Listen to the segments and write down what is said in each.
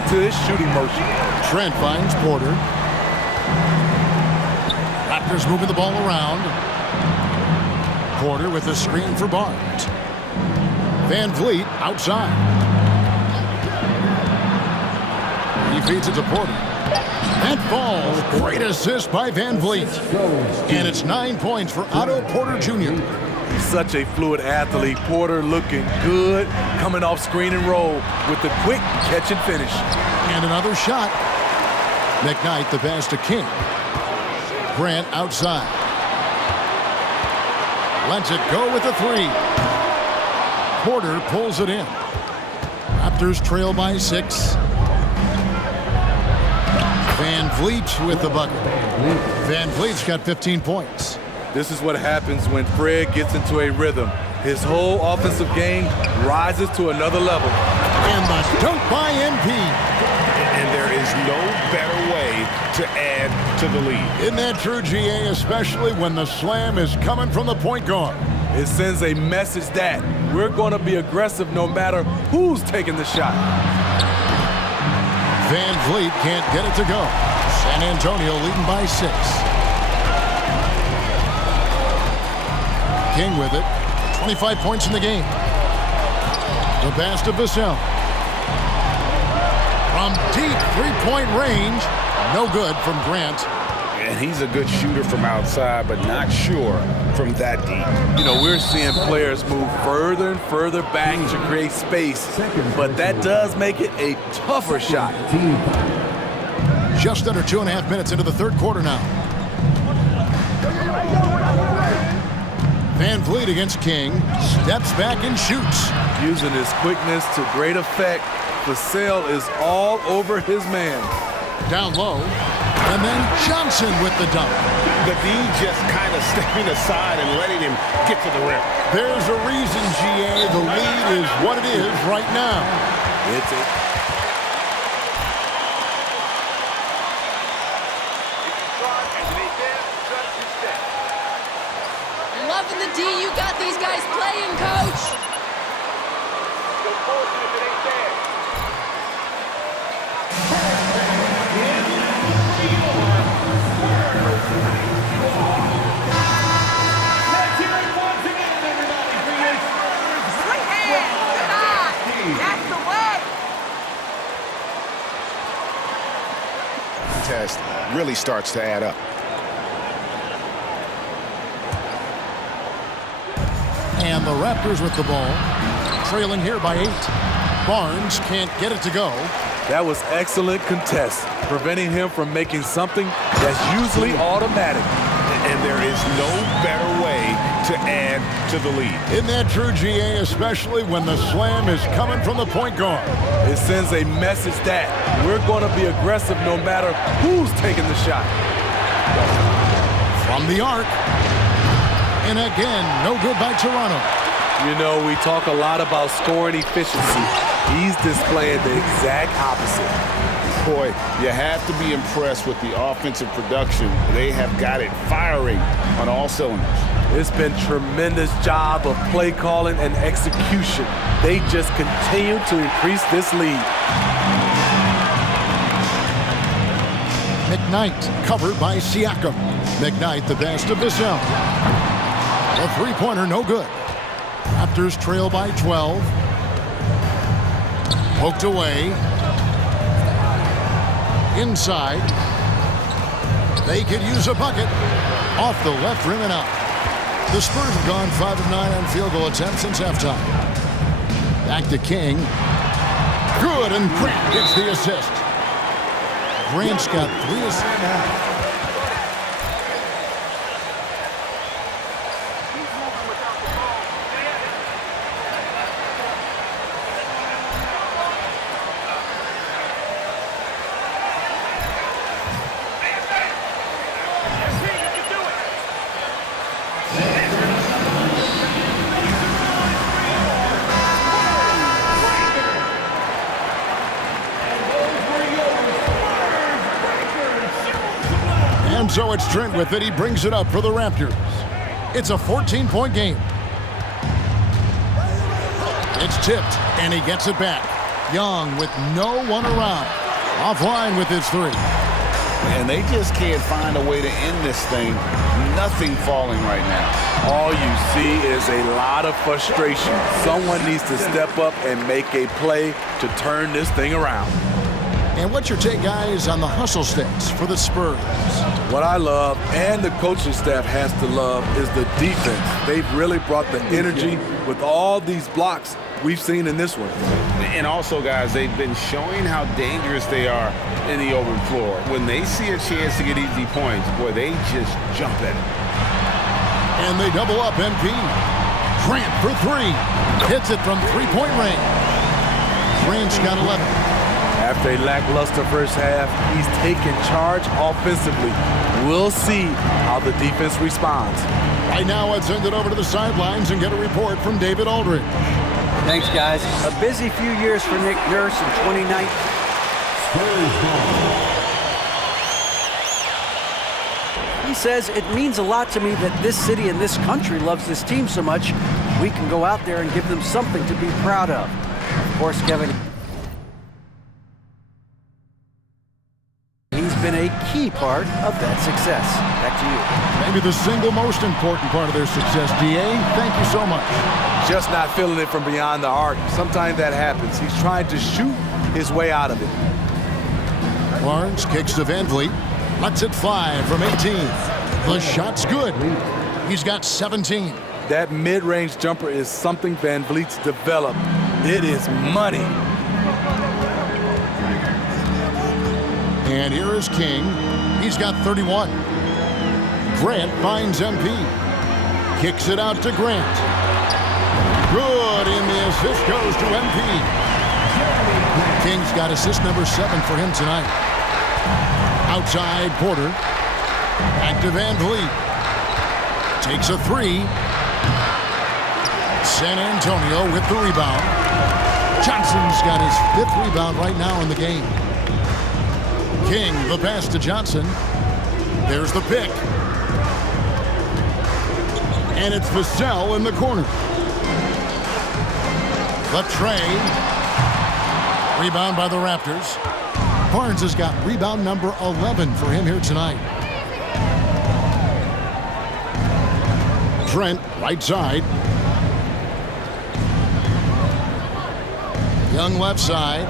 into his shooting motion. Trent finds Porter. Raptors moving the ball around. Porter with a screen for Barnes. Van Vliet outside. He feeds it to Porter. That falls. Great assist by Van Vliet. And it's 9 points for Otto Porter Jr. Such a fluid athlete. Porter looking good, coming off screen and roll with the quick catch and finish. And another shot. McKnight the pass to King. Grant outside. Lets it go with a three. Porter pulls it in. Raptors trail by 6. Van Vliet with the bucket. Van Vliet's got 15 points. This is what happens when Fred gets into a rhythm. His whole offensive game rises to another level. And the dunk by MP. And there is no better way to add to the lead. Isn't that true, GA, especially when the slam is coming from the point guard? It sends a message that we're going to be aggressive no matter who's taking the shot. Van Vliet can't get it to go. San Antonio leading by 6. King with it. 25 points in the game. The pass to Vassell. From deep three-point range. No good from Grant. And he's a good shooter from outside, but not sure from that deep. You know, we're seeing players move further and further back to create space, but that does make it a tougher shot. Just under 2.5 minutes into the third quarter now. Van Vliet against King. Steps back and shoots. Using his quickness to great effect, Vassell is all over his man. Down low. And then Johnson with the dunk. The D just kind of stepping aside and letting him get to the rim. There's a reason, GA. The lead is what it is right now. It's it. Loving the D you got these guys playing, Coach. Test really starts to add up. And the Raptors with the ball, trailing here by 8. Barnes can't get it to go. That was excellent contest, preventing him from making something that's usually automatic. And there is no better way to add to the lead. Isn't that true, GA, especially when the slam is coming from the point guard? It sends a message that we're going to be aggressive no matter who's taking the shot. From the arc. And again, no good by Toronto. You know, we talk a lot about scoring efficiency. He's displaying the exact opposite. Boy, you have to be impressed with the offensive production. They have got it firing on all cylinders. It's been tremendous job of play calling and execution. They just continue to increase this lead. McKnight covered by Siakam. McKnight the best of Vassell. The three-pointer no good. Raptors trail by 12. Poked away. Inside. They could use a bucket. Off the left rim and out. The Spurs have gone 5 of 9 on field goal attempts since halftime. Back to King. Good, and Grant gets the assist. Grant's got 3 assists now. And so it's Trent with it. He brings it up for the Raptors. It's a 14-point game. It's tipped, and he gets it back. Young with no one around. Offline with his three. And they just can't find a way to end this thing. Nothing falling right now. All you see is a lot of frustration. Someone needs to step up and make a play to turn this thing around. And what's your take, guys, on the hustle stats for the Spurs? What I love, and the coaching staff has to love, is the defense. They've really brought the energy with all these blocks we've seen in this one. And also, guys, they've been showing how dangerous they are in the open floor. When they see a chance to get easy points, boy, they just jump at it. And they double up MP. Grant for three. Hits it from three-point range. Grant's got 11. After a lackluster first half, he's taken charge offensively. We'll see how the defense responds. Right now, let's send it over to the sidelines and get a report from David Aldridge. Thanks, guys. A busy few years for Nick Nurse in 2019. He says, it means a lot to me that this city and this country loves this team so much. We can go out there and give them something to be proud of. Of course, Kevin, he's been a key part of that success. Back to you. Maybe the single most important part of their success, D.A. Thank you so much. Just not feeling it from beyond the arc. Sometimes that happens. He's trying to shoot his way out of it. Barnes kicks to Van Vliet. Lets it fly from 18. The shot's good. He's got 17. That mid-range jumper is something Van Vliet's developed. It is money. And here is King. He's got 31. Grant finds MP. Kicks it out to Grant. Good, and the assist goes to MP. King's got assist number 7 for him tonight. Outside Porter. Back to Van Vliet. Takes a three. San Antonio with the rebound. Johnson's got his 5th rebound right now in the game. King, the pass to Johnson. There's the pick. And it's Vassell in the corner. The tray. Rebound by the Raptors. Barnes has got rebound number 11 for him here tonight. Trent, right side. Young left side.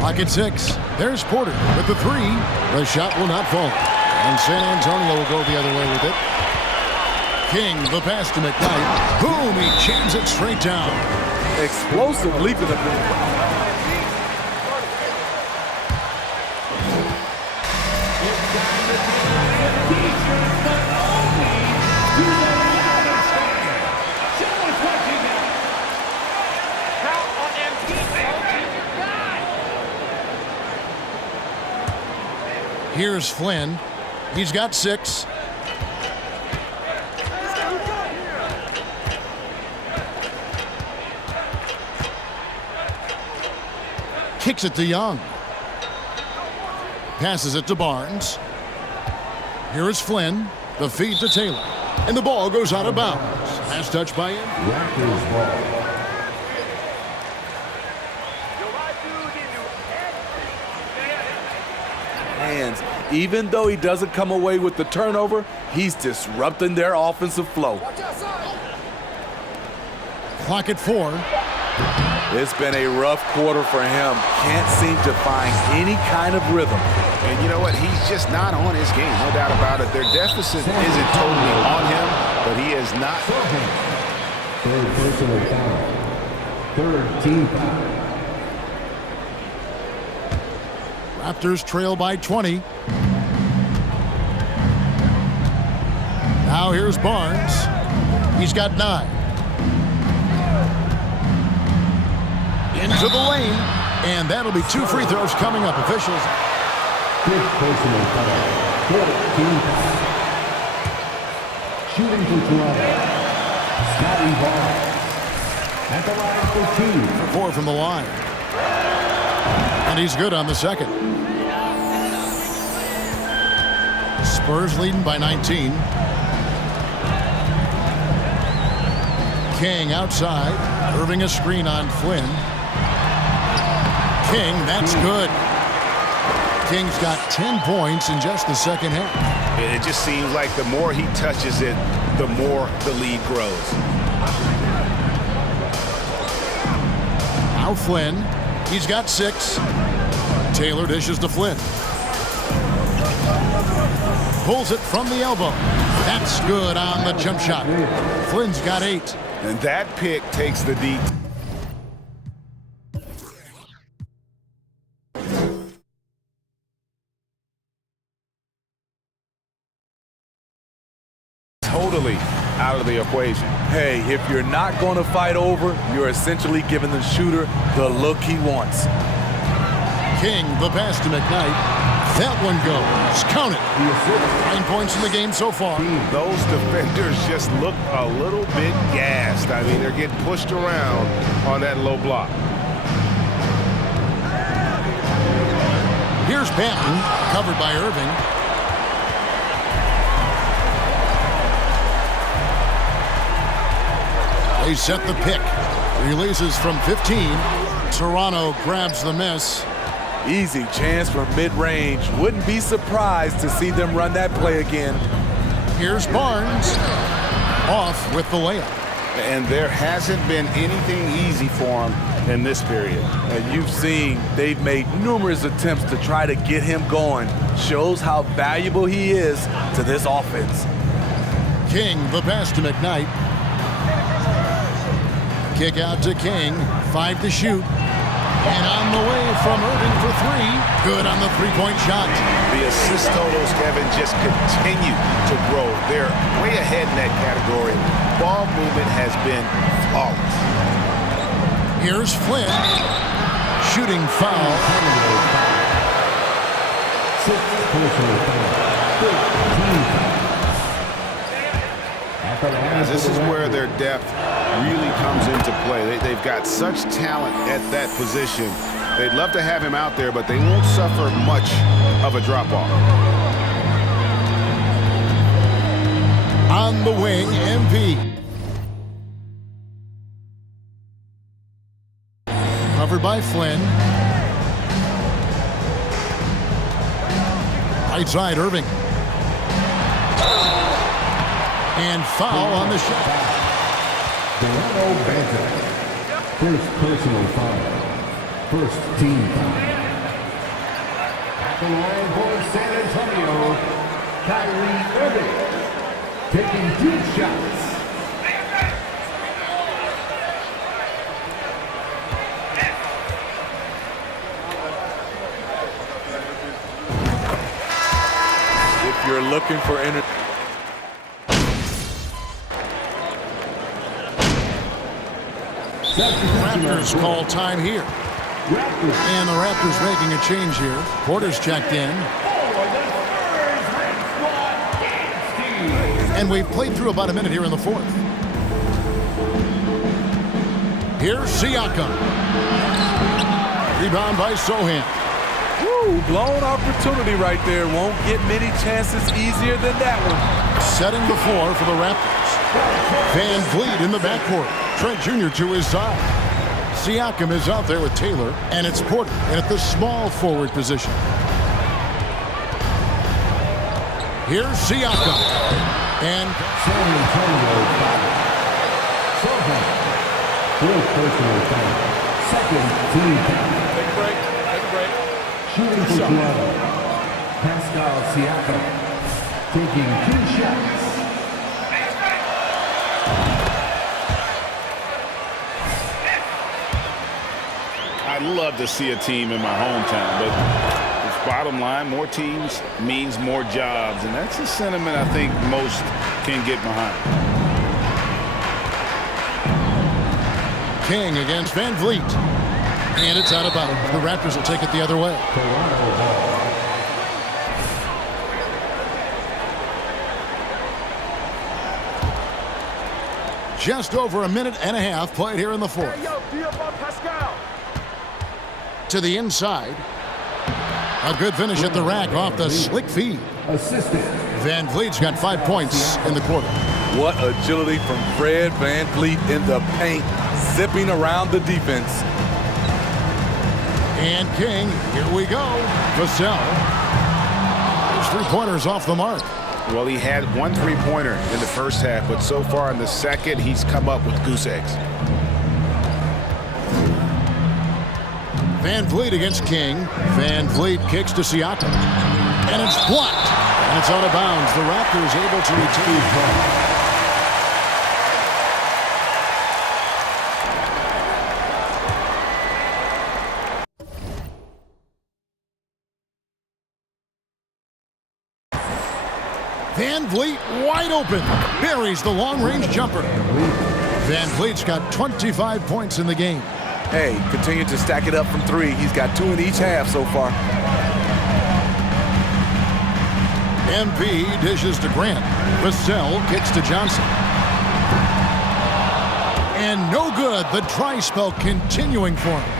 Pocket 6. There's Porter with the three. The shot will not fall. And San Antonio will go the other way with it. King, the pass to McKnight. Boom, he jams it straight down. Explosive leap in the Here's Flynn. He's got 6. Kicks it to Young. Passes it to Barnes. Here is Flynn. The feed to Taylor. And the ball goes out of bounds. Last touch by him. Raptors ball. hands. Even though he doesn't come away with the turnover, he's disrupting their offensive flow. Clock at 4. It's been a rough quarter for him. Can't seem to find any kind of rhythm. And you know what? He's just not on his game, no doubt about it. Their deficit isn't totally on him, but he is not. Third personal foul. Third team foul. Raptors trail by 20. Now here's Barnes. He's got 9. Into the lane. And that'll be 2 free throws coming up. Officials. Fifth personal foul. 14 foul. Shooting for Toronto. Scotty Barnes. At the line for 2. For 4 from the line. And he's good on the second. Spurs leading by 19. King outside. Irving a screen on Flynn. King, that's good. King's got 10 points in just the second half. It just seems like the more he touches it, the more the lead grows. Now Flynn. He's got 6. Taylor dishes to Flynn. Pulls it from the elbow. That's good on the jump shot. Flynn's got 8. And that pick takes the D. Totally out of the equation. Hey, if you're not going to fight over, you're essentially giving the shooter the look he wants. King, the pass to McKnight. That one goes. Count it. 9 points in the game so far. Those defenders just look a little bit gassed. I mean, they're getting pushed around on that low block. Here's Banton, covered by Irving. They set the pick. Releases from 15. Toronto grabs the miss. Easy chance from mid-range. Wouldn't be surprised to see them run that play again. Here's Barnes. Off with the layup. And there hasn't been anything easy for him in this period. And you've seen they've made numerous attempts to try to get him going. Shows how valuable he is to this offense. King, the pass to McKnight. Kick out to King. 5 to shoot. And on the way from Irving for 3. Good on the three-point shot. The assist totals, Kevin, just continue to grow. They're way ahead in that category. Ball movement has been flawless. Here's Flynn. Shooting foul. 6 personal fouls. This is where their depth really comes into play. They've got such talent at that position. They'd love to have him out there, but they won't suffer much of a drop-off. On the wing, MP. Covered by Flynn. Right side, Irving. And foul on the shot. Toronto Banter. First personal foul. First team foul. At the line for San Antonio, Kyrie Irving. Taking 2 shots. If you're looking for energy. Raptors call time here. And the Raptors making a change here. Porter's checked in. And we've played through about a minute here in the 4th. Here's Siakam. Rebound by Sohan. Woo, blown opportunity right there. Won't get many chances easier than that one. Setting the floor for the Raptors. Van Vliet in the backcourt. Trent Jr. to his side. Siakam is out there with Taylor, and it's Porter at the small forward position. Here's Siakam. And San Antonio foul. Sohan. Fourth personal foul. Second team foul. Take a break. Take a break. Shooting for Toronto, Pascal Siakam. Taking 2 shots. I'd love to see a team in my hometown, but it's bottom line, more teams means more jobs, and that's a sentiment I think most can get behind. King against Van Vliet. And it's out of bounds. The Raptors will take it the other way. Toronto ball. Just over a minute and a half played here in the 4th. To the inside. A good finish at the rack off the slick feed. Assistant. Van Vliet's got 5 points in the quarter. What agility from Fred VanVleet in the paint, zipping around the defense. And King, here we go. Vassell. His three-pointers off the mark. Well, he had one three-pointer in the first half, but so far in the second, he's come up with goose eggs. VanVleet against King. VanVleet kicks to Siakam. And it's blocked. And it's out of bounds. The Raptors able to retain. VanVleet wide open. Buries the long-range jumper. VanVleet's got 25 points in the game. Hey, continue to stack it up from three. He's got 2 in each half so far. MP dishes to Grant. Vassell kicks to Johnson. And no good. The dry spell continuing for him.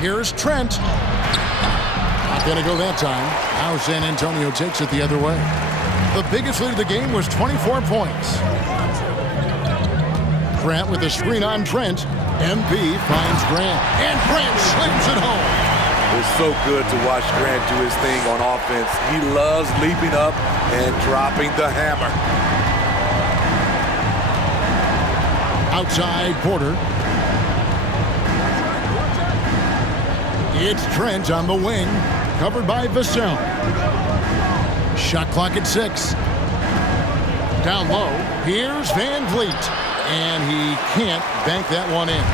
Here's Trent. Not going to go that time. Now San Antonio takes it the other way. The biggest lead of the game was 24 points. Grant with a screen on Trent. MP finds Grant. And Grant slams it home. It's so good to watch Grant do his thing on offense. He loves leaping up and dropping the hammer. Outside Porter. It's Trent on the wing. Covered by Vassell. Shot clock at 6. Down low. Here's VanVleet. And he can't bank that one in.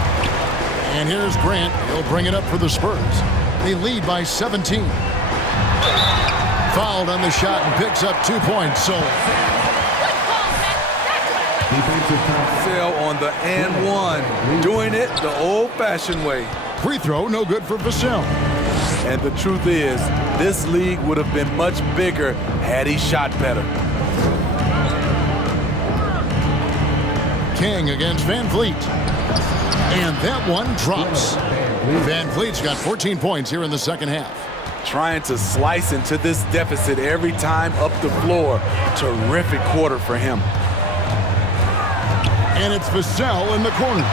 And here's Grant. He'll bring it up for the Spurs. They lead by 17. Fouled on the shot and picks up 2 points. So Vassell on the and one. Doing it the old-fashioned way. free throw, no good for Vassell. And the truth is, this league would have been much bigger had he shot better. King against VanVleet. And that one drops. VanVleet's got 14 points here in the second half. Trying to slice into this deficit every time up the floor. Terrific quarter for him. And it's Vassell in the corner.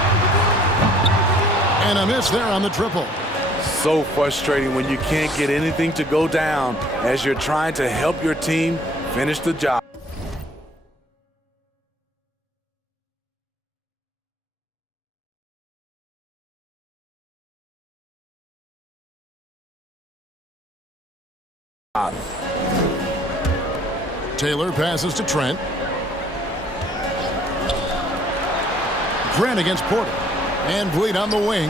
And a miss there on the triple. So frustrating when you can't get anything to go down as you're trying to help your team finish the job. Taylor passes to Trent. Grant against Porter. VanVleet on the wing.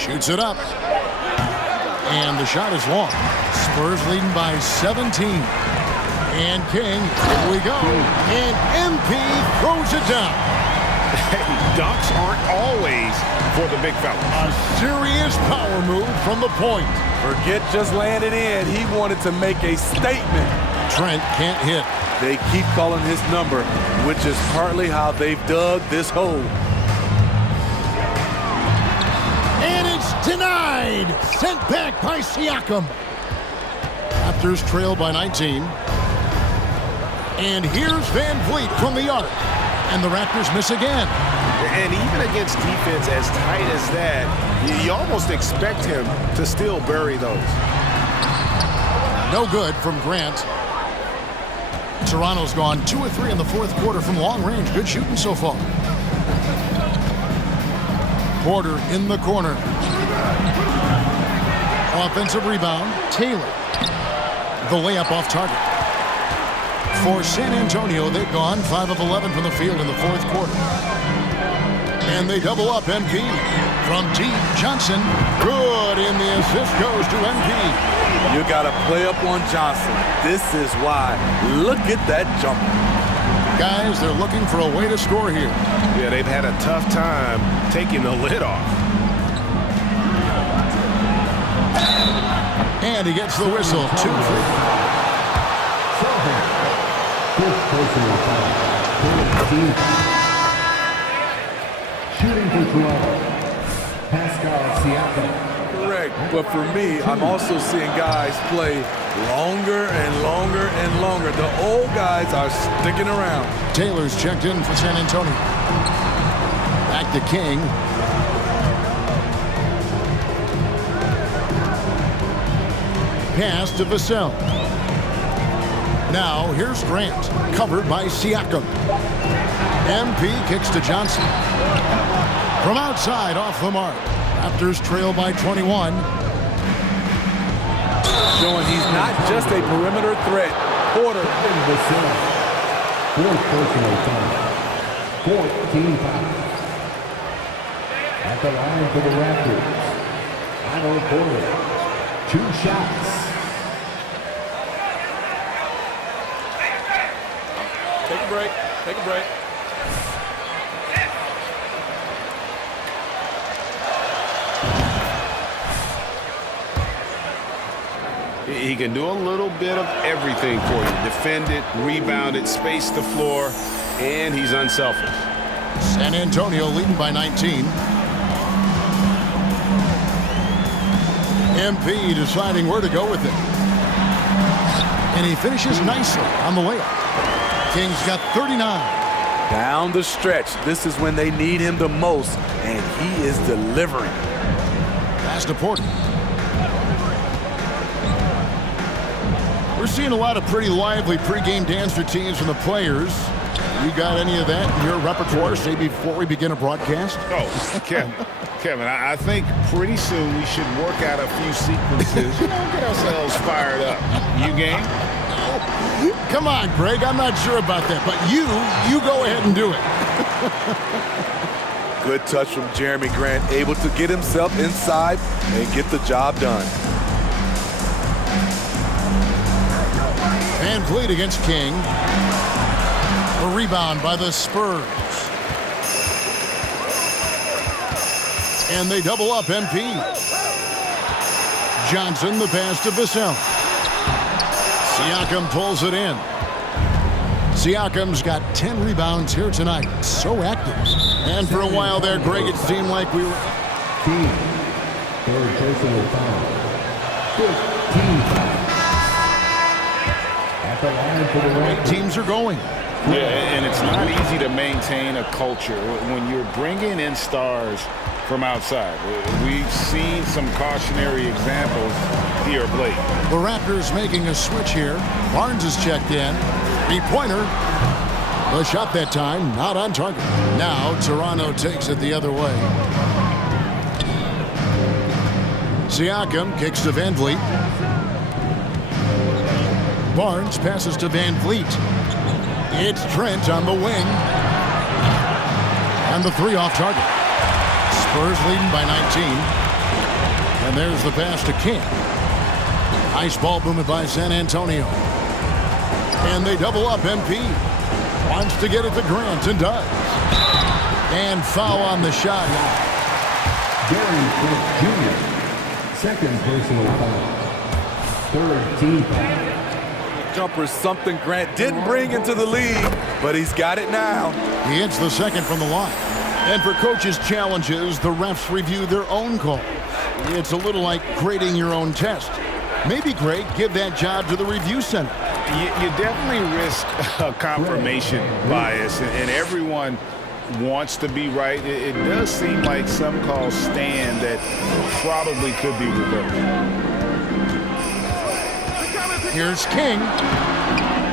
Shoots it up. And the shot is long. Spurs leading by 17. And King, here we go. And MP throws it down. Hey, dunks aren't always for the big fella. A serious power move from the point. Forget just laying it in. He wanted to make a statement. Trent can't hit. They keep calling his number, which is partly how they've dug this hole. And it's denied. Sent back by Siakam. Raptors trail by 19. And here's VanVleet from the arc. And the Raptors miss again. And even against defense as tight as that, you almost expect him to still bury those. No good from Grant. Toronto's gone 2 of 3 in the fourth quarter from long range. Good shooting so far. Porter in the corner. Offensive rebound. Taylor. The layup off target. For San Antonio, they've gone 5 of 11 from the field in the fourth quarter. And they double up MP. From deep, Johnson. Good, and the assist goes to MP. You got to play up on Johnson. This is why. Look at that jumper. Guys, they're looking for a way to score here. Yeah, they've had a tough time taking the lid off. And he gets the whistle. 2 free. Shooting for Toronto, Pascal Siakam. Correct. But for me, I'm also seeing guys play longer and longer and longer. The old guys are sticking around. Taylor's checked in for San Antonio. Back to King. Pass to Vassell. Now here's Grant, covered by Siakam. MP kicks to Johnson. From outside, off the mark. Raptors trail by 21. Showing he's not just a perimeter threat. Porter. Fourth personal foul. 14 fouls. At the line for the Raptors, Otto Porter. 2 shots. Take a break. Take a break. He can do a little bit of everything for you. Defend it, rebound it, space the floor, and he's unselfish. San Antonio leading by 19. MP deciding where to go with it. And he finishes nicely on the layup. King's got 39. Down the stretch. This is when they need him the most, and he is delivering. Pass to Porter. We're seeing a lot of pretty lively pregame dance routines from the players. You got any of that in your repertoire, say, before we begin a broadcast? Oh, Kevin, I think pretty soon we should work out a few sequences. Get ourselves fired up. You game? Come on, Greg. I'm not sure about that, but you go ahead and do it. Good touch from Jeremy Grant, able to get himself inside and get the job done. Van Vliet against King. A rebound by the Spurs. And they double up MP. Johnson, the pass to Vassell. Siakam pulls it in. Siakam's got 10 rebounds here tonight. So active. And for a while there, Greg, it seemed like we were... Third personal foul. 15 fouls. At the line for the Raptors. Teams are going. Yeah, and it's not easy to maintain a culture when you're bringing in stars from outside. We've seen some cautionary exampbles here of late. The Raptors making a switch here. Barnes is checked in. Three-pointer. The shot that time, not on target. Now Toronto takes it the other way. Siakam kicks to Van Vliet. Barnes passes to Van Vliet. It's Trent on the wing. And the 3 off target. Spurs leading by 19. And there's the pass to King. Nice ball movement by San Antonio. And they double up MP. Wants to get it to Grant and does. And foul on the shot. Gary Trent Jr. Second personal foul. Third team foul. Jumper is something Grant didn't bring into the league, but he's got it now. He hits the second from the line. And for coaches' challenges, the refs review their own call. It's a little like grading your own test. Maybe, Greg, give that job to the review center. You definitely risk a confirmation bias, and everyone wants to be right. It does seem like some calls stand that probably could be reversed. Here's King.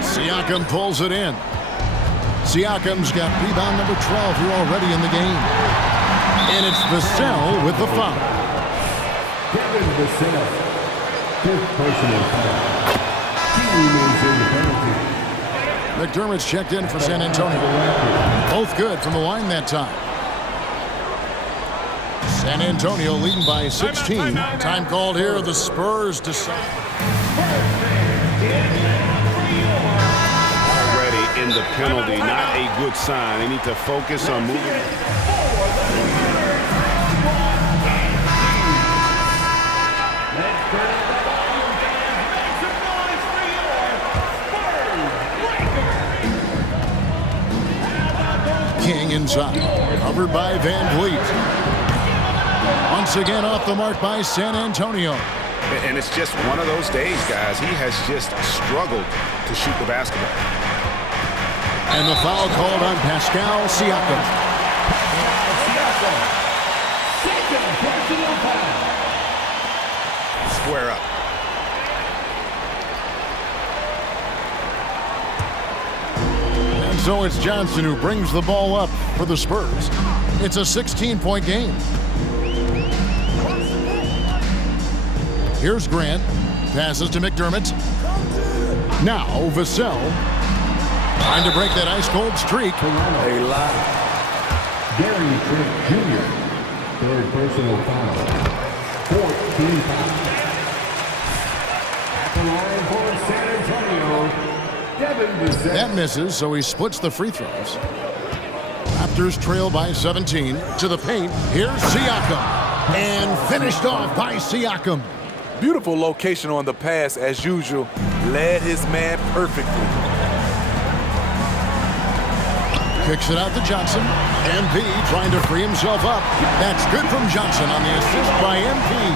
Siakam pulls it in. Siakam's got rebound number 12 here already in the game. And it's Vassell with the foul. Kevin Vassell. Fifth personal foul. He remains in the penalty. McDermott's checked in for San Antonio. Both good from the line that time. San Antonio leading by 16. Time called here. The Spurs decide. Already in the penalty, not a good sign. They need to focus on moving. King inside, covered by Van Vliet. Once again off the mark by San Antonio. And it's just one of those days, guys. He has just struggled to shoot the basketball. And the foul called on Pascal Siakam. Second personal foul. Square up. And so it's Johnson who brings the ball up for the Spurs. It's a 16-point game. Here's Grant. Passes to McDermott. Now Vassell. Trying to break that ice-cold streak. They lie. Gary Trent Jr. Third personal foul. 14 fouls. At the line for San Antonio, Devin Vassell. That misses, so he splits the free throws. Raptors trail by 17. To the paint. Here's Siakam. And finished off by Siakam. Beautiful location on the pass, as usual. Led his man perfectly. Kicks it out to Johnson. MP trying to free himself up. That's good from Johnson on the assist by MP.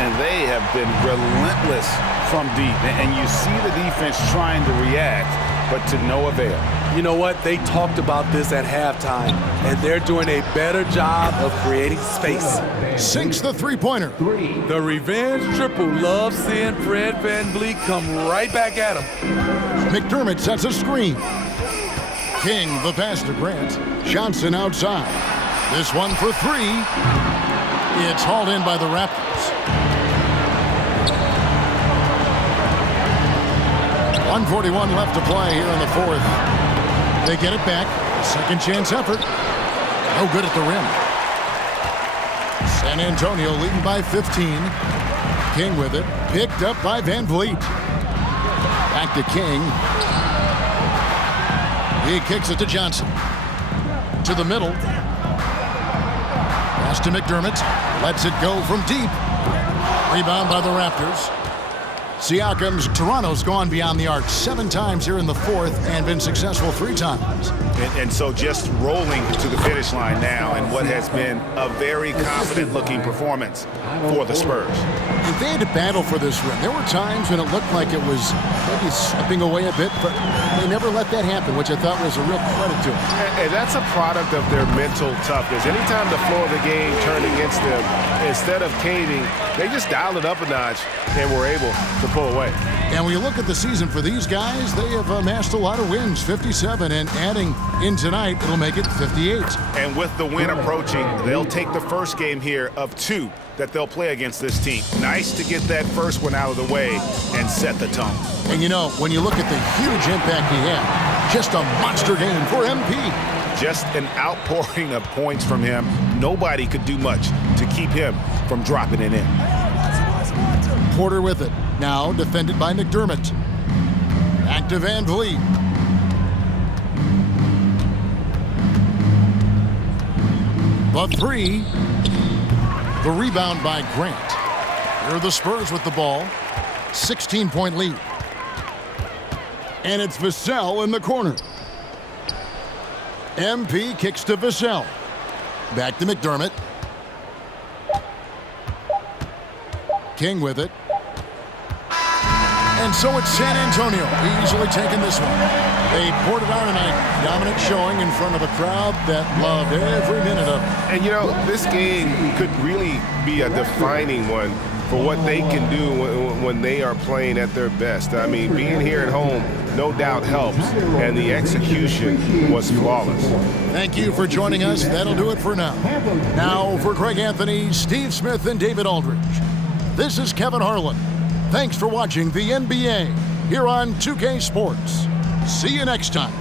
And they have been relentless from deep. And you see the defense trying to react, but to no avail. You know what? They talked about this at halftime, and they're doing a better job of creating space. Sinks the three-pointer. The revenge triple loves seeing Fred VanVleet come right back at him. McDermott sets a screen. King the pass to Grant. Johnson outside. This one for three. It's hauled in by the Raptors. 1:41 left to play here in the fourth. They get it back. Second chance effort. No good at the rim. San Antonio leading by 15. King with it. Picked up by VanVleet. Back to King. He kicks it to Johnson. To the middle. Pass to McDermott. Lets it go from deep. Rebound by the Raptors. Siakam's Toronto's gone beyond the arc 7 times here in the fourth and been successful 3 times. And so just rolling to the finish line now in what has been a very confident-looking performance for the Spurs. If they had to battle for this win, there were times when it looked like it was maybe slipping away a bit, but they never let that happen, which I thought was a real credit to them. And that's a product of their mental toughness. Anytime the floor of the game turned against them, instead of caving, they just dialed it up a notch and were able to pull away. And when you look at the season for these guys, they have amassed a lot of wins, 57, and adding in tonight, it'll make it 58. And with the win approaching, they'll take the first game here of 2 that they'll play against this team. Nice to get that first one out of the way and set the tone. And you know, when you look at the huge impact he had, just a monster game for MP. Just an outpouring of points from him. Nobody could do much to keep him from dropping it in. Porter with it. Now defended by McDermott. Back to VanVleet. The three. The rebound by Grant. Here are the Spurs with the ball. 16-point lead. And it's Vassell in the corner. MP kicks to Vassell. Back to McDermott. King with it. And so it's San Antonio easily taking this one. They poured it on tonight. Dominant showing in front of a crowd that loved every minute of it. And, you know, this game could really be a defining one for what they can do when they are playing at their best. I mean, being here at home no doubt helps, and the execution was flawless. Thank you for joining us. That'll do it for now. Now, for Craig Anthony, Steve Smith, and David Aldridge, this is Kevin Harlan. Thanks for watching the NBA here on 2K Sports. See you next time.